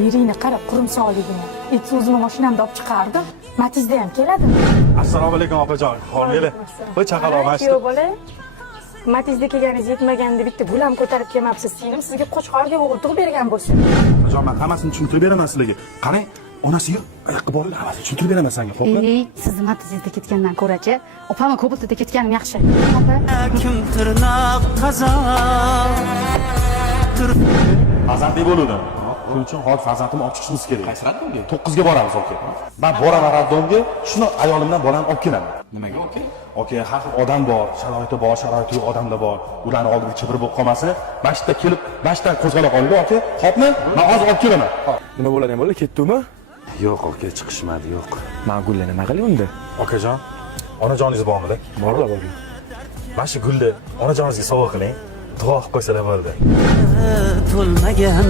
Eringni qara, qurumsoqligini. O'zimni mashinamda olib chiqardim. Matizda ham keladi. Assalomu alaykum opajon. Homiylar. Voy chaqaloq mashina. Yo'q bola. Matizda kelganingiz yetmaganda bitta bulam ko'tarib kelmabsiz. Singlim sizga qo'chqorga o'g'il bergan bo'lsin. Opajon, men hammasini tushuntirib beraman sizlarga. Qarang, onasiga oyoqqa borib hammasini tushuntirib beraman senga, xo'pmi? Sizni Matizda ketgandan ko'ra-chi, opamni Kobaltda ketganim yaxshi. Opa. Kim tırnak kazan. Farzandli bo'ldim. Shuning uchun hozir farzandimni olib chiqishimiz kerak. Qaysi raddomga? 9 ga boramiz, oka. Men boraman raddomga, shuni ayolimdan bolamni olib kelaman. Nimaga oka? Oka, har xil odam bor, sharoiti bor, sharoiti yo'q odamlar bor. Ularni oldiga chibir bo'lib qolmasin. Mana shu yerda kelib, mana shu yerdan qo'zg'ala qoldi, oka. Xo'pmi? Men hozir olib kelaman. Nima bo'ladi, bo'ldi? Ketdimi? Yo'q, oka, chiqishmadi, yo'q. Men Gulni nima qilay unda? Okajon, onajoningiz bormi-da? Borlar, borlar. Mana shu gulni onajoningizga sovg'a qiling. Duo qilib qo'ysalar bo'ldi. To'lmagan